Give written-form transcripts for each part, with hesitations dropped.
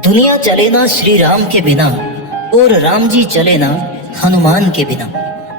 दुनिया चले ना श्री राम के बिना और राम जी चले ना हनुमान के बिना।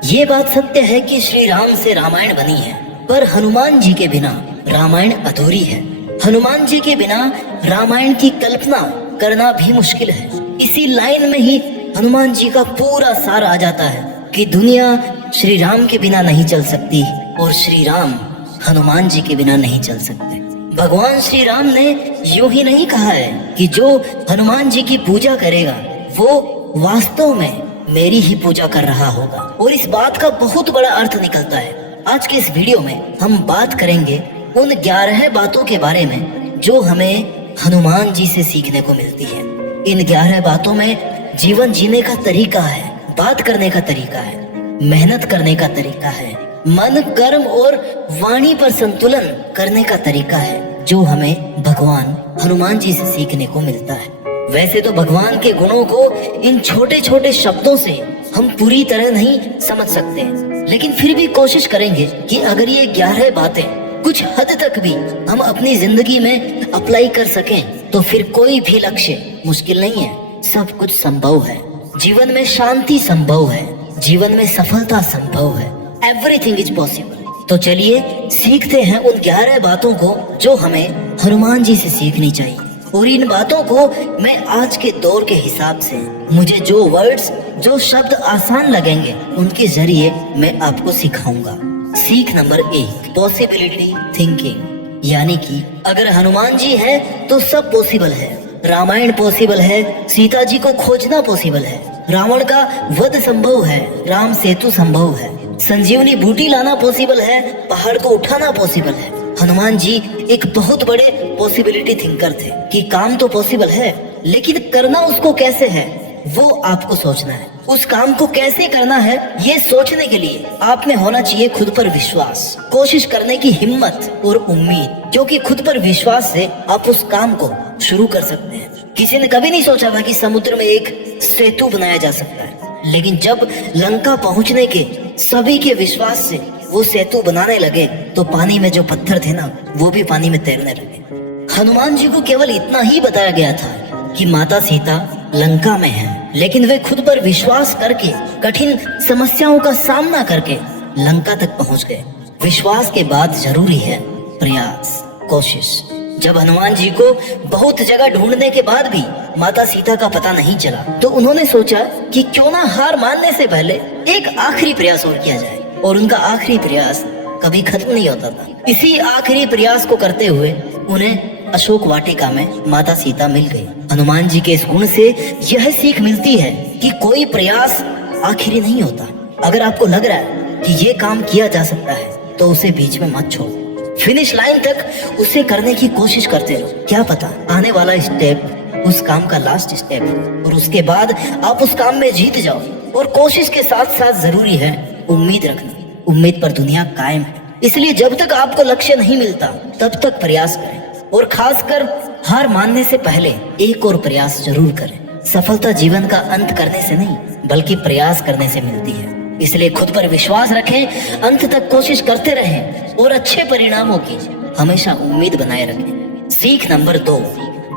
ये बात सत्य है कि श्री राम से रामायण बनी है, पर हनुमान जी के बिना रामायण अधूरी है। हनुमान जी के बिना रामायण की कल्पना करना भी मुश्किल है। इसी लाइन में ही हनुमान जी का पूरा सार आ जाता है कि दुनिया श्री राम के बिना नहीं चल सकती और श्री राम हनुमान जी के बिना नहीं चल सकते। भगवान श्री राम ने यूं ही नहीं कहा है कि जो हनुमान जी की पूजा करेगा वो वास्तव में मेरी ही पूजा कर रहा होगा, और इस बात का बहुत बड़ा अर्थ निकलता है। आज के इस वीडियो में हम बात करेंगे उन 11 बातों के बारे में जो हमें हनुमान जी से सीखने को मिलती है। इन 11 बातों में जीवन जीने का तरीका है, बात करने का तरीका है, मेहनत करने का तरीका है, मन, कर्म और वाणी पर संतुलन करने का तरीका है, जो हमें भगवान हनुमान जी से सीखने को मिलता है। वैसे तो भगवान के गुणों को इन छोटे छोटे शब्दों से हम पूरी तरह नहीं समझ सकते, लेकिन फिर भी कोशिश करेंगे कि अगर ये 11 बातें कुछ हद तक भी हम अपनी जिंदगी में अप्लाई कर सकें तो फिर कोई भी लक्ष्य मुश्किल नहीं है, सब कुछ संभव है। जीवन में शांति संभव है, जीवन में सफलता संभव है, एवरीथिंग इज पॉसिबल। तो चलिए सीखते हैं उन 11 बातों को जो हमें हनुमान जी से सीखनी चाहिए, और इन बातों को मैं आज के दौर के हिसाब से मुझे जो वर्ड्स, जो शब्द आसान लगेंगे उनके जरिए मैं आपको सिखाऊंगा। सीख नंबर 1, पॉसिबिलिटी थिंकिंग, यानी कि अगर हनुमान जी है तो सब पॉसिबल है। रामायण पॉसिबल है, सीता जी को खोजना पॉसिबल है, रावण का वध संभव है, राम सेतु संभव है, संजीवनी बूटी लाना पॉसिबल है, पहाड़ को उठाना पॉसिबल है। हनुमान जी एक बहुत बड़े पॉसिबिलिटी थिंकर थे कि काम तो पॉसिबल है, लेकिन करना उसको कैसे है वो आपको सोचना है। उस काम को कैसे करना है ये सोचने के लिए आप में होना चाहिए खुद पर विश्वास, कोशिश करने की हिम्मत और उम्मीद, क्योंकि खुद पर विश्वास से आप उस काम को शुरू कर सकते हैं। किसी ने कभी नहीं सोचा था कि समुद्र में एक सेतु बनाया जा सकता है, लेकिन जब लंका पहुंचने के सभी के विश्वास से वो सेतु बनाने लगे तो पानी में जो पत्थर थे ना वो भी पानी में तैरने लगे। हनुमान जी को केवल इतना ही बताया गया था कि माता सीता लंका में है, लेकिन वे खुद पर विश्वास करके कठिन समस्याओं का सामना करके लंका तक पहुंच गए। विश्वास के बाद जरूरी है प्रयास, कोशिश। जब हनुमान जी को बहुत जगह ढूंढने के बाद भी माता सीता का पता नहीं चला तो उन्होंने सोचा कि क्यों ना हार मानने से पहले एक आखिरी प्रयास और किया जाए, और उनका आखिरी प्रयास कभी खत्म नहीं होता था। इसी आखिरी प्रयास को करते हुए उन्हें अशोक वाटिका में माता सीता मिल गई। हनुमान जी के इस गुण से यह सीख मिलती है कि कोई प्रयास आखिरी नहीं होता। अगर आपको लग रहा है कि ये काम किया जा सकता है तो उसे बीच में मत छोड़ो, फिनिश लाइन तक उसे करने की कोशिश करते रहो। क्या पता आने वाला स्टेप उस काम का लास्ट स्टेप हो और उसके बाद आप उस काम में जीत जाओ। और कोशिश के साथ साथ जरूरी है उम्मीद रखना। उम्मीद पर दुनिया कायम है, इसलिए जब तक आपको लक्ष्य नहीं मिलता तब तक प्रयास करें, और खासकर हार मानने से पहले एक और प्रयास जरूर करें। सफलता जीवन का अंत करने से नहीं बल्कि प्रयास करने से मिलती है, इसलिए खुद पर विश्वास रखें, अंत तक कोशिश करते रहें और अच्छे परिणामों की हमेशा उम्मीद बनाए रखें। सीख number 2,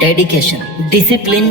dedication, discipline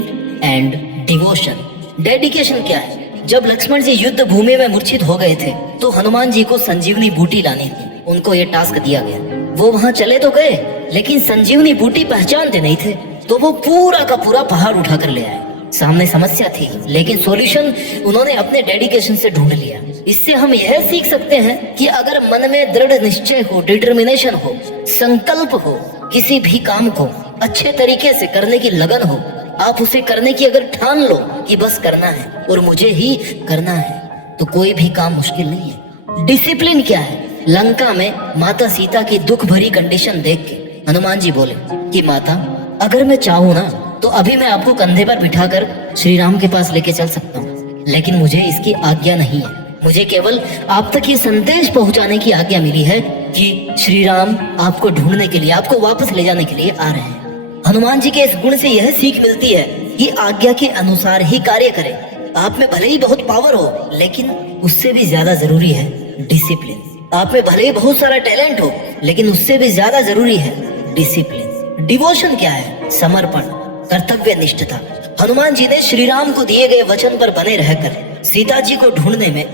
and devotion. Dedication क्या है? जब लक्ष्मण जी युद्ध भूमि में मूर्छित हो गए थे तो हनुमान जी को संजीवनी बूटी लानी थी। उनको ये टास्क दिया गया। वो वहाँ चले तो गए, लेकिन संजीवनी बूटी पहचानते नहीं थे, तो वो पूरा का पूरा पहाड़ उठा कर ले आए। सामने समस्या थी, लेकिन सॉल्यूशन उन्होंने अपने डेडिकेशन से ढूंढ लिया। इससे हम यह सीख सकते हैं कि अगर मन में दृढ़ निश्चय हो, डिटर्मिनेशन हो, संकल्प हो, किसी भी काम को अच्छे तरीके से करने की लगन हो, आप उसे करने की अगर ठान लो कि बस करना है और मुझे ही करना है, तो कोई भी काम मुश्किल नहीं है। डिसिप्लिन क्या है? लंका में माता सीता की दुख भरी कंडीशन देख के हनुमान जी बोले कि माता, अगर मैं चाहूँ ना तो अभी मैं आपको कंधे पर बिठाकर श्री राम के पास लेके चल सकता हूँ, लेकिन मुझे इसकी आज्ञा नहीं है। मुझे केवल आप तक ये संदेश पहुँचाने की आज्ञा मिली है कि श्री राम आपको ढूंढने के लिए, आपको वापस ले जाने के लिए आ रहे हैं। हनुमान जी के इस गुण से यह सीख मिलती है कि आज्ञा के अनुसार ही कार्य करें। आप में भले ही बहुत पावर हो, लेकिन उससे भी ज्यादा जरूरी है डिसिप्लिन। आप में भले ही बहुत सारा टैलेंट हो, लेकिन उससे भी ज्यादा जरूरी है डिसिप्लिन। डिवोशन क्या है? समर्पण, कर्तव्य निष्ठता। हनुमान जी ने श्री राम को दिए गए वचन पर बने रहकर सीता जी को ढूंढने में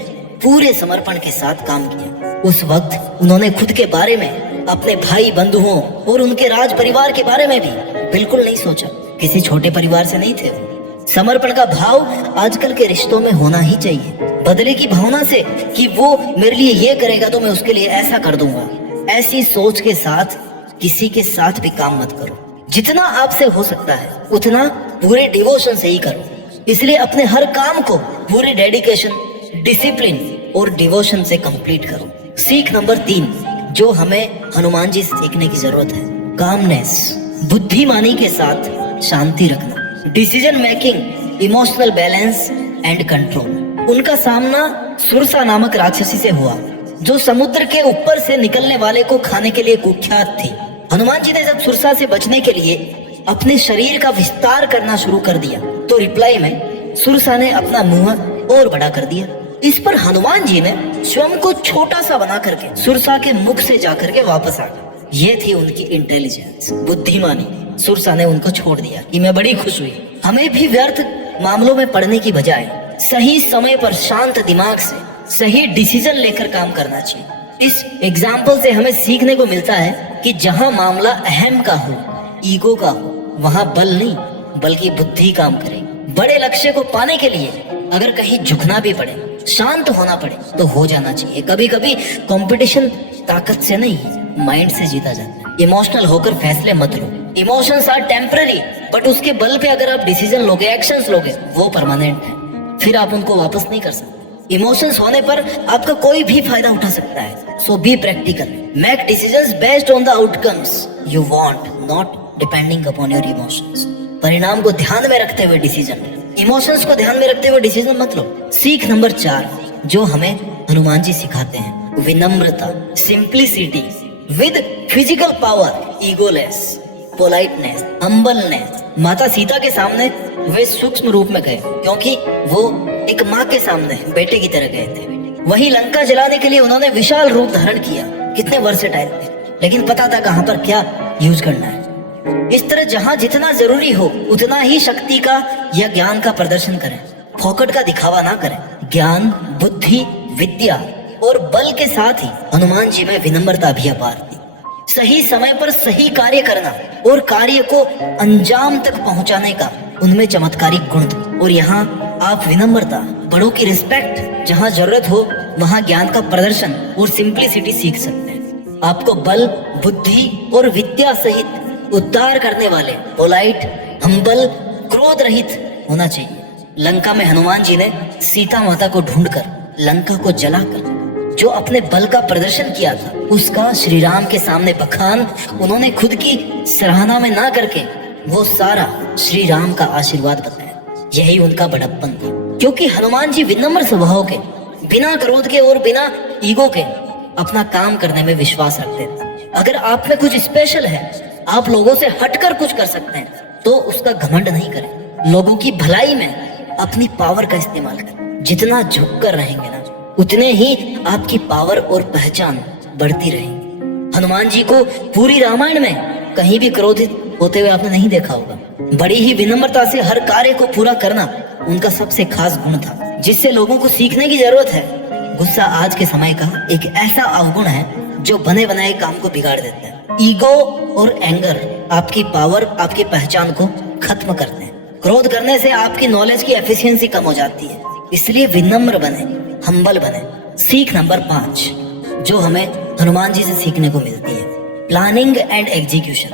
पूरे समर्पण के साथ काम किया। उस वक्त उन्होंने खुद के बारे में, अपने भाई बंधुओं और उनके राज परिवार के बारे में भी बिल्कुल नहीं सोचा। किसी छोटे परिवार से नहीं थे। समर्पण का भाव आजकल के रिश्तों में होना ही चाहिए। बदले की भावना से कि वो मेरे लिए ये करेगा तो मैं उसके लिए ऐसा कर दूंगा, ऐसी सोच के साथ किसी के साथ भी काम मत करो। जितना आपसे हो सकता है उतना पूरे डिवोशन से ही करो। इसलिए अपने हर काम को पूरे डेडिकेशन, डिसिप्लिन और डिवोशन से कंप्लीट करो। सीख नंबर 3 जो हमें हनुमान जी से सीखने की जरूरत है, कामनेस, बुद्धिमानी के साथ शांति रखना, decision making, emotional balance and control. उनका सामना सुरसा नामक राक्षसी से हुआ जो समुद्र के ऊपर से निकलने वाले को खाने के लिए कुख्यात थी। हनुमान जी ने जब सुरसा से बचने के लिए अपने शरीर का विस्तार करना शुरू कर दिया तो रिप्लाई में सुरसा ने अपना मुंह और बड़ा कर दिया। इस पर हनुमान जी ने स्वयं को छोटा सा बना करके सुरसा के मुख से जाकर के वापस आ गए। ये थी उनकी इंटेलिजेंस, बुद्धिमानी। सुरसा ने उनको छोड़ दिया कि मैं बड़ी खुश हुई। हमें भी व्यर्थ मामलों में पड़ने की बजाय सही समय पर शांत दिमाग से सही डिसीजन लेकर काम करना चाहिए। इस एग्जाम्पल से हमें सीखने को मिलता है कि जहां मामला अहम का हो, ईगो का हो, वहां बल नहीं बल्कि बुद्धि काम करे। बड़े लक्ष्य को पाने के लिए अगर कहीं झुकना भी पड़े, शांत होना पड़े तो हो जाना चाहिए। कभी कभी कंपटीशन ताकत से नहीं माइंड से जीता जाता है। इमोशनल होकर फैसले मत लो। इमोशंस आर टेम्पररी, बट उसके बल पे अगर आप डिसीजन लोगे, एक्शंस लोगे, वो परमानेंट है। फिर आप उनको वापस नहीं कर सकते। इमोशंस होने पर आपका कोई भी फायदा उठा सकता है। So be practical, make decisions based on the outcomes you want, not depending upon your emotions. परिणाम को ध्यान में रखते हुए डिसीजन, इमोशंस को ध्यान में रखते हुए डिसीजन मत लो। सीख नंबर 4 जो हमें हनुमान जी सिखाते हैं, विनम्रता, simplicity with physical power, egoless, politeness, humbleness. माता सीता के सामने वे सूक्ष्म रूप में गए क्योंकि वो एक माँ के सामने बेटे की तरह गए थे। वहीं लंका जलाने के लिए उन्होंने विशाल रूप धारण किया। कितने वर्सेटाइल थे, लेकिन पता था कहां पर क्या यूज करना है। इस तरह जहां जितना जरूरी हो उतना ही शक्ति का या ज्ञान का प्रदर्शन करें। फोकट का दिखावा ना करें। ज्ञान, बुद्धि, विद्या और बल के साथ ही हनुमान जी में विनम्रता भी अपार थी। सही समय पर सही कार्य करना और कार्य को अंजाम तक पहुंचाने का उनमें चमत्कारिक गुण था। और यहाँ आप विनम्रता, बड़ों की रिस्पेक्ट, जहाँ जरूरत हो वहाँ ज्ञान का प्रदर्शन और सिंप्लिसिटी सीख सकते हैं। आपको बल, बुद्धि और विद्या सहित उद्धार करने वाले, पोलाइट, हम्बल, क्रोध रहित होना चाहिए। लंका में हनुमान जी ने सीता माता को ढूंढकर लंका को जलाकर जो अपने बल का प्रदर्शन किया था उसका श्री राम के सामने बखान उन्होंने खुद की सराहना में ना करके वो सारा श्री राम का आशीर्वाद बताया। यही उनका बड़प्पन था क्योंकि हनुमान जी विनम्र स्वभाव के, बिना क्रोध के और बिना ईगो के अपना काम करने में विश्वास रखते थे। अगर आप में कुछ स्पेशल है, आप लोगों से हटकर कुछ कर सकते हैं तो उसका घमंड नहीं करें। लोगों की भलाई में अपनी पावर का इस्तेमाल करें। जितना झुक कर रहेंगे ना उतने ही आपकी पावर और पहचान बढ़ती रहेगी। हनुमान जी को पूरी रामायण में कहीं भी क्रोधित होते हुए आपने नहीं देखा होगा। बड़ी ही विनम्रता से हर कार्य को पूरा करना उनका सबसे खास गुण था, जिससे लोगों को सीखने की जरूरत है। गुस्सा आज के समय का एक ऐसा अवगुण है जो बने बनाए काम को बिगाड़ देता है। ईगो और एंगर आपकी पावर, आपकी पहचान को खत्म करते हैं। क्रोध करने से आपकी नॉलेज की एफिशिएंसी कम हो जाती है। इसलिए विनम्र बने, हम्बल बने। सीख नंबर 5 जो हमें हनुमान जी से सीखने को मिलती है, planning and execution.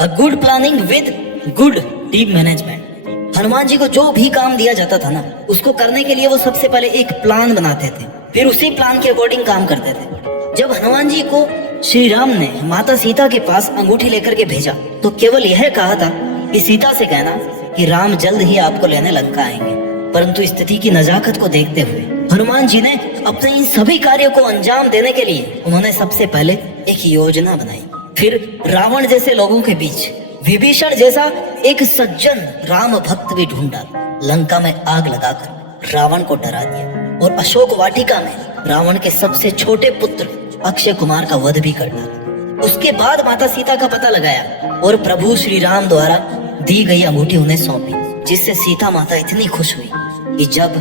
A good planning with good team management. Hanuman ji को जो भी काम दिया जाता था ना, उसको करने के लिए वो सबसे पहले एक प्लान बनाते थे, फिर उसी प्लान के अकॉर्डिंग काम करते थे। जब हनुमान जी को श्री राम ने माता सीता के पास अंगूठी लेकर के भेजा तो केवल यह कहा था कि सीता से कहना कि राम जल्द ही आपको लेने लंका आएंगे। परंतु स्थिति की नजाकत को देखते हुए हनुमान जी ने अपने इन सभी कार्यों को अंजाम देने के लिए उन्होंने सबसे पहले एक योजना बनाई। फिर रावण जैसे लोगों के बीच विभीषण जैसा एक सज्जन राम भक्त भी ढूंढा। लंका में आग लगाकर रावण को डरा दिया और अशोक वाटिका में रावण के सबसे छोटे पुत्र अक्षय कुमार का वध भी कर डाला। उसके बाद माता सीता का पता लगाया और प्रभु श्री राम द्वारा दी गई अंगूठी उन्हें सौंपी। जिससे सीता माता इतनी खुश हुई कि जब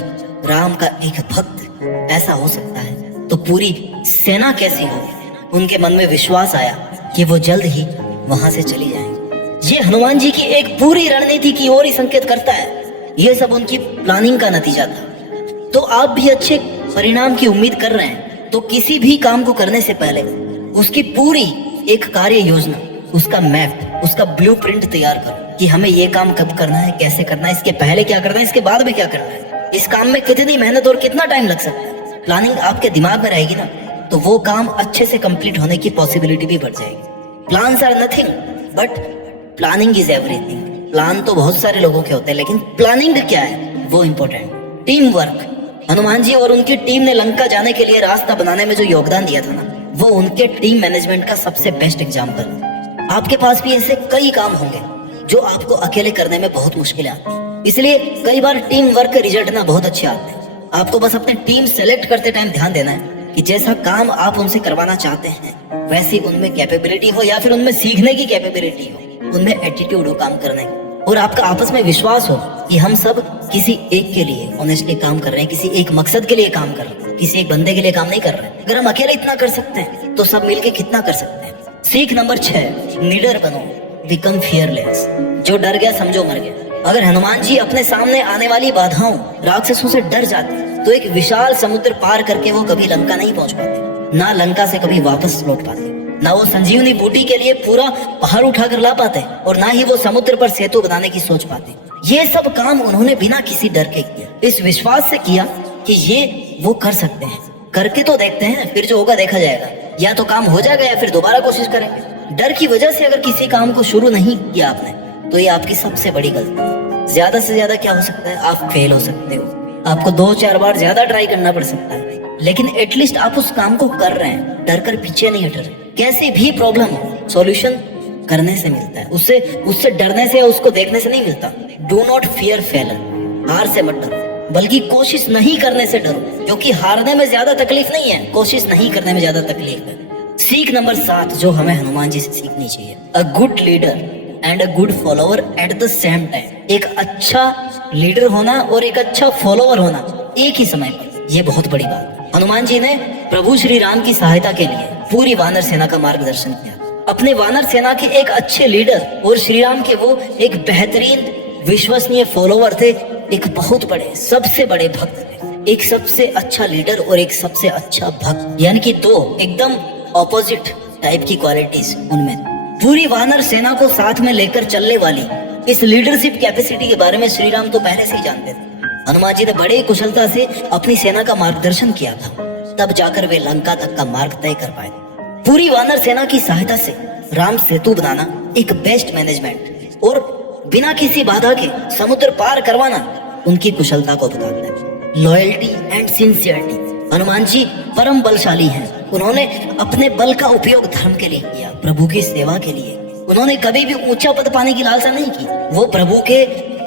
राम का एक भक्त ऐसा हो सकता है तो पूरी सेना कैसी होगी। उनके मन में विश्वास आया कि वो जल्द ही वहां से चली जाएंगे। ये हनुमान जी की एक पूरी रणनीति की ओर ही संकेत करता है। ये सब उनकी प्लानिंग का नतीजा था। तो आप भी अच्छे परिणाम की उम्मीद कर रहे हैं तो किसी भी काम को करने से पहले उसकी पूरी एक कार्य योजना, उसका मैप, उसका ब्लूप्रिंट तैयार करो कि हमें ये काम कब करना है, कैसे करना है, इसके पहले क्या करना है, इसके बाद में क्या करना है, इस काम में कितनी मेहनत और कितना टाइम लग सकता है। प्लानिंग आपके दिमाग में रहेगी ना तो वो काम अच्छे से कंप्लीट होने की पॉसिबिलिटी भी बढ़ जाएगी। Plans are nothing but planning is everything. Plan तो बहुत सारे लोगों के होते हैं लेकिन प्लानिंग क्या है वो important. Team work. Hanuman ji और उनकी टीम ने लंका जाने के लिए रास्ता बनाने में जो योगदान दिया था ना, वो उनके टीम मैनेजमेंट का सबसे बेस्ट एग्जाम्पल है। आपके पास भी ऐसे कई काम होंगे जो आपको अकेले करने में बहुत मुश्किलें आती हैं, इसलिए कई बार टीम वर्क के रिजल्ट ना बहुत अच्छे आते हैं। आपको बस अपनी टीम सेलेक्ट करते टाइम ध्यान देना है कि जैसा काम आप उनसे करवाना चाहते हैं वैसी उनमें कैपेबिलिटी हो या फिर उनमें सीखने की कैपेबिलिटी हो, उनमें एटीट्यूड हो काम करने की, और आपका आपस में विश्वास हो कि हम सब किसी एक के लिए ऑनेस्टली काम कर रहे हैं, किसी एक मकसद के लिए काम कर रहे हैं, किसी एक बंदे के लिए काम नहीं कर रहे हैं। अगर हम अकेले इतना कर सकते हैं तो सब मिलके कितना कर सकते हैं। सीख नंबर 6, लीडर बनो, बिकम फियरलेस। जो डर गया समझो मर गया। अगर हनुमान जी अपने सामने आने वाली बाधाओं, राक्षसों से डर जाते तो एक विशाल समुद्र पार करके वो कभी लंका नहीं पहुंच पाते, ना लंका से कभी वापस लौट पाते, ना वो संजीवनी बूटी के लिए पूरा पहाड़ उठाकर ला पाते, और ना ही वो समुद्र पर सेतु बनाने की सोच पाते। ये सब काम उन्होंने बिना किसी डर के किया, इस विश्वास से किया कि ये वो कर सकते हैं। करके तो देखते हैं, फिर जो होगा देखा जाएगा। या तो काम हो जाएगा या फिर दोबारा कोशिश करेंगे। डर की वजह से अगर किसी काम को शुरू नहीं किया आपने तो ये आपकी सबसे बड़ी गलती है। ज्यादा से ज्यादा क्या हो सकता है, आप फेल हो सकते हो। आपको 2-4 बार ज्यादा ट्राई करना पड़ सकता है, लेकिन एटलीस्ट आप उस काम को कर रहे हैं, डर कर पीछे नहीं हट रहे। कैसी भी प्रॉब्लम हो सॉल्यूशन करने से मिलता है, उससे डरने से या उसको देखने से नहीं मिलता। Do not fear failure. हार से मत डरो, बल्कि कोशिश नहीं करने से डरो, क्योंकि हारने में ज्यादा तकलीफ नहीं है, कोशिश नहीं करने में ज्यादा तकलीफ है। सीख नंबर 7 जो हमें हनुमान जी से सीखनी चाहिए, अ good leader and a good follower at the same time. एक अच्छा लीडर होना और एक अच्छा फॉलोअर होना एक ही समय पर, यह बहुत बड़ी बात है। हनुमान जी ने प्रभु श्री राम की सहायता के लिए पूरी वानर सेना का मार्गदर्शन किया। अपने वानर सेना के एक अच्छे लीडर और श्री राम के वो एक बेहतरीन विश्वसनीय फॉलोअर थे, एक बहुत बड़े सबसे बड़े भक्त थे। एक सबसे अच्छा लीडर और एक सबसे अच्छा भक्त, यानी कि दो एकदम ऑपोजिट टाइप की क्वालिटीज उनमें। पूरी वानर सेना को साथ में लेकर चलने वाली इस लीडरशिप कैपेसिटी के बारे में श्री राम तो पहले से ही जानते थे। हनुमान जी ने बड़े कुशलता से अपनी सेना का मार्गदर्शन किया था, तब जाकर वे लंका तक का मार्ग तय कर पाए। पूरी वानर सेना की सहायता से राम सेतु बनाना, एक बेस्ट मैनेजमेंट और बिना किसी बाधा के समुद्र पार करवाना उनकी कुशलता को बताता है। Loyalty and sincerity. Hanuman ji परम बलशाली हैं। उन्होंने अपने बल का उपयोग धर्म के लिए किया, प्रभु की सेवा के लिए। उन्होंने कभी भी ऊंचा पद पाने की लालसा नहीं की। वो प्रभु के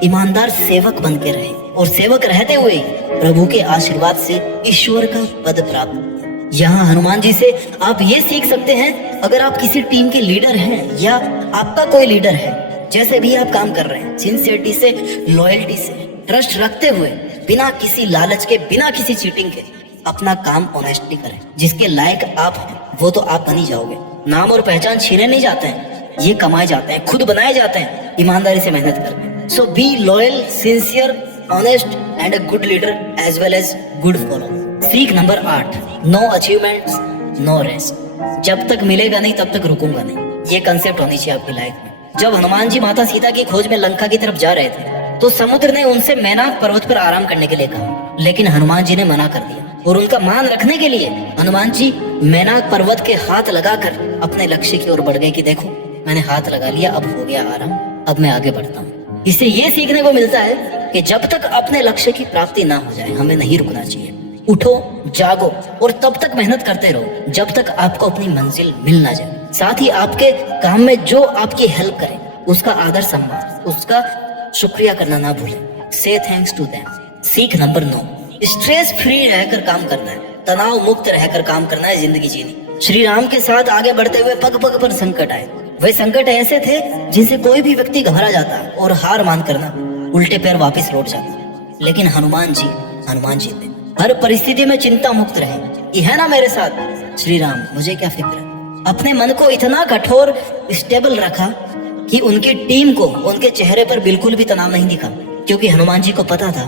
ईमानदार सेवक बन के रहे और सेवक रहते हुए प्रभु के आशीर्वाद से ईश्वर का पद प्राप्त। यहाँ हनुमान जी से आप ये सीख सकते हैं, अगर आप किसी टीम के लीडर हैं या आपका कोई लीडर है, जैसे भी आप काम कर रहे हैं, सिंसियरिटी से, लॉयल्टी से, ट्रस्ट रखते हुए, बिना किसी लालच के, बिना किसी चीटिंग के अपना काम ऑनेस्टली करें। जिसके लायक आप हैं वो तो आप बन ही जाओगे। नाम और पहचान छीने नहीं जाते हैं, ये कमाए जाते हैं, खुद बनाए जाते हैं ईमानदारी से मेहनत करके। So be loyal, sincere, honest and a good leader as well as good follower. सीख number 8, no achievements no rest. जब तक मिलेगा नहीं तब तक रुकूंगा नहीं, ये कंसेप्ट होनी चाहिए आपकी लाइफ में। जब हनुमान जी माता सीता की खोज में लंका की तरफ जा रहे थे तो समुद्र ने उनसे मैनाक पर्वत पर आराम करने के लिए कहा, लेकिन हनुमान जी ने मना कर दिया। और उनका मान रखने के लिए हनुमान जी मैनाक पर्वत के हाथ लगाकर अपने लक्ष्य की ओर बढ़ गए कि देखो मैंने हाथ लगा लिया, अब हो गया आराम, अब मैं आगे बढ़ता हूँ। इससे ये सीखने को मिलता है कि जब तक अपने लक्ष्य की प्राप्ति ना हो जाए हमें नहीं रुकना चाहिए। उठो, जागो और तब तक मेहनत करते रहो जब तक आपको अपनी मंजिल मिल ना जाए। साथ ही आपके काम में जो आपकी हेल्प करे उसका आदर सम्मान, उसका शुक्रिया करना ना भूलें। से थैंक्स टू देम। सीख नंबर 9, स्ट्रेस फ्री रहकर काम करना है, तनाव मुक्त रहकर काम करना है, जिंदगी जीनी। श्री राम के साथ आगे बढ़ते हुए पग पग पर संकट आए। वे संकट ऐसे थे जिनसे कोई भी व्यक्ति घबरा जाता और हार मान करना उल्टे पैर वापस लौट जाते। लेकिन हनुमान जी थे, हर परिस्थिति में चिंता मुक्त रहे। ये है ना मेरे साथ श्री राम, मुझे क्या फिक्र है। अपने मन को इतना कठोर स्टेबल रखा कि उनकी टीम को उनके चेहरे पर बिल्कुल भी तनाव नहीं दिखा, क्योंकि हनुमान जी को पता था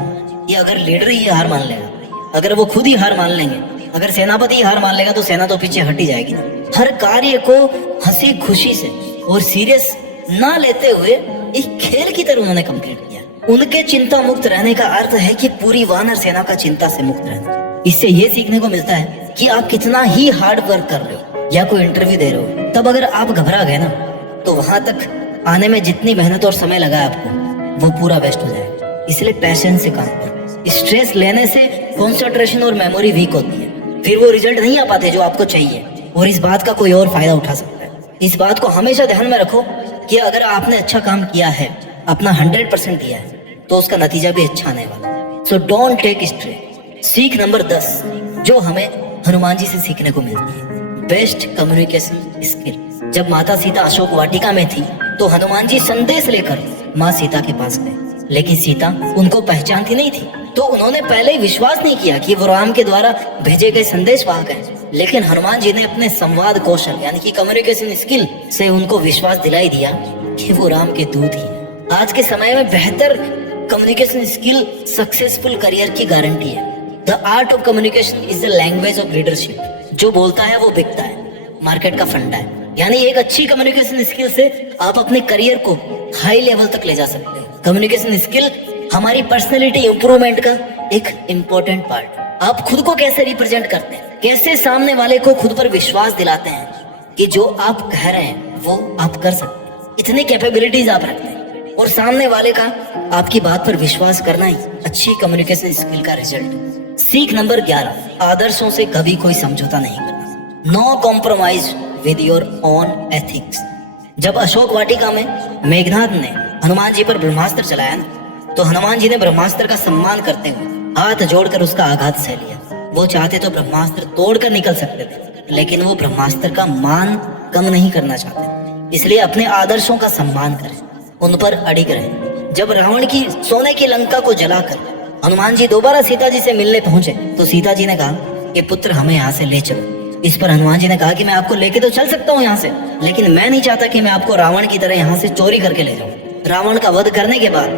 कि अगर लीडर ही हार मान लेगा, अगर वो खुद ही हार मान लेंगे, अगर सेनापति ही हार मान लेगा तो सेना तो पीछे हटी जाएगी ना। हर कार्य को हंसी खुशी से और सीरियस ना लेते हुए एक खेल की तरह उन्होंने कंप्लीट किया। उनके चिंता मुक्त रहने का अर्थ है कि पूरी वानर सेना का चिंता से मुक्त रहना। इससे ये सीखने को मिलता है कि आप कितना ही हार्ड वर्क कर रहे हो या कोई इंटरव्यू दे रहे हो, तब अगर आप घबरा गए ना तो वहां तक आने में जितनी मेहनत और समय लगा है आपको, वो पूरा वेस्ट हो जाएगा। इसलिए पैशन से काम करो। स्ट्रेस लेने से कंसंट्रेशन और मेमोरी वीक होती है, फिर वो रिजल्ट नहीं आ पाते जो आपको चाहिए, और इस बात का कोई और फायदा उठा सकता है। इस बात को हमेशा ध्यान में रखो कि अगर आपने अच्छा काम किया है, अपना 100% दिया है, तो उसका नतीजा भी अच्छा आने वाला है। So don't take stress. सीख नंबर 10 जो हमें हनुमान जी से सीखने को मिलती है, बेस्ट कम्युनिकेशन स्किल। जब माता सीता अशोक वाटिका में थी तो हनुमान जी संदेश लेकर माँ सीता के पास गए, लेकिन सीता उनको पहचानती नहीं थी, तो उन्होंने पहले ही विश्वास नहीं किया कि वो राम के द्वारा भेजे गए संदेश वाहक हैं। लेकिन हनुमान जी ने अपने संवाद कौशल यानी कि कम्युनिकेशन स्किल से उनको विश्वास दिलाई दिया कि वो राम के दूत ही हैं। आज के समय में बेहतर कम्युनिकेशन स्किल सक्सेसफुल करियर की गारंटी है। The art of communication is the language of leadership. जो बोलता है वो बिकता है, मार्केट का फंडा है। यानी एक अच्छी कम्युनिकेशन स्किल से आप अपने करियर को हाई लेवल तक ले जा सकते हैं। कम्युनिकेशन स्किल हमारी पर्सनैलिटी इंप्रूवमेंट का एक इम्पोर्टेंट पार्ट। आप खुद को कैसे रिप्रेजेंट करते हैं, कैसे सामने वाले को खुद पर विश्वास दिलाते हैं कि जो आप कह रहे हैं वो आप कर सकते हैं, इतनी कैपेबिलिटीज आप रखते हैं, और सामने वाले का आपकी बात पर विश्वास करना ही अच्छी कम्युनिकेशन स्किल का रिजल्ट। सीख नंबर 11 आदर्शों से कभी कोई समझौता नहीं करना। No compromise with your own ethics. जब अशोक वाटिका में मेघनाद ने हनुमान जी पर ब्रह्मास्त्र चलाया ना, तो हनुमान जी ने ब्रह्मास्त्र का सम्मान करते हुए हाथ जोड़कर उसका आघात सह लिया। वो चाहते तो ब्रह्मास्त्र तोड़कर निकल सकते थे, लेकिन वो ब्रह्मास्त्र का मान कम नहीं करना चाहते। इसलिए अपने आदर्शों का सम्मान करें, उन पर अडिग रहें। जब रावण की सोने की लंका को जलाकर हनुमान जी दोबारा सीता जी से मिलने पहुंचे, तो सीता जी ने कहा कि पुत्र हमें यहाँ से ले चलो। इस पर हनुमान जी ने कहा कि मैं आपको लेके तो चल सकता हूँ यहाँ से, लेकिन मैं नहीं चाहता कि मैं आपको रावण की तरह यहाँ से चोरी करके ले जाऊं। रावण का वध करने के बाद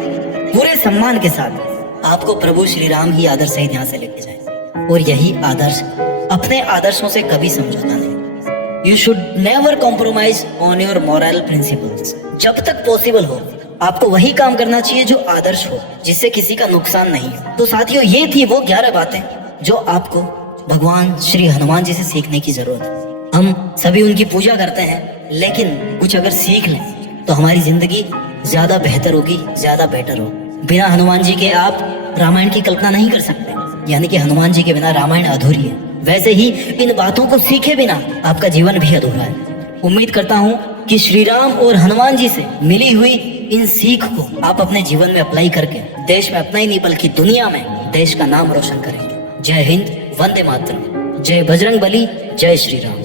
पूरे सम्मान के साथ आपको प्रभु श्री राम ही आदर्श सहित यहाँ से लेके जाए, और यही आदर्श। अपने आदर्शों से कभी समझौता नहीं। You should never compromise on your moral principles. जब तक पॉसिबल हो आपको वही काम करना चाहिए जो आदर्श हो, जिससे किसी का नुकसान नहीं हो। तो साथियों, ये थी वो 11 बातें जो आपको भगवान श्री हनुमान जी से सीखने की जरूरत है। हम सभी उनकी पूजा करते हैं, लेकिन कुछ अगर सीख लें तो हमारी जिंदगी ज्यादा बेहतर होगी, ज्यादा बेटर हो। बिना हनुमान जी के आप रामायण की कल्पना नहीं कर सकते, यानी कि हनुमान जी के बिना रामायण अधूरी है। वैसे ही इन बातों को सीखे बिना आपका जीवन भी अधूरा है। उम्मीद करता हूँ कि श्री राम और हनुमान जी से मिली हुई इन सीख को आप अपने जीवन में अप्लाई करके देश में अपना ही नहीं बल्कि दुनिया में देश का नाम रोशन करेंगे। जय हिंद, वंदे मातरम, जय बजरंग बली, जय श्री राम।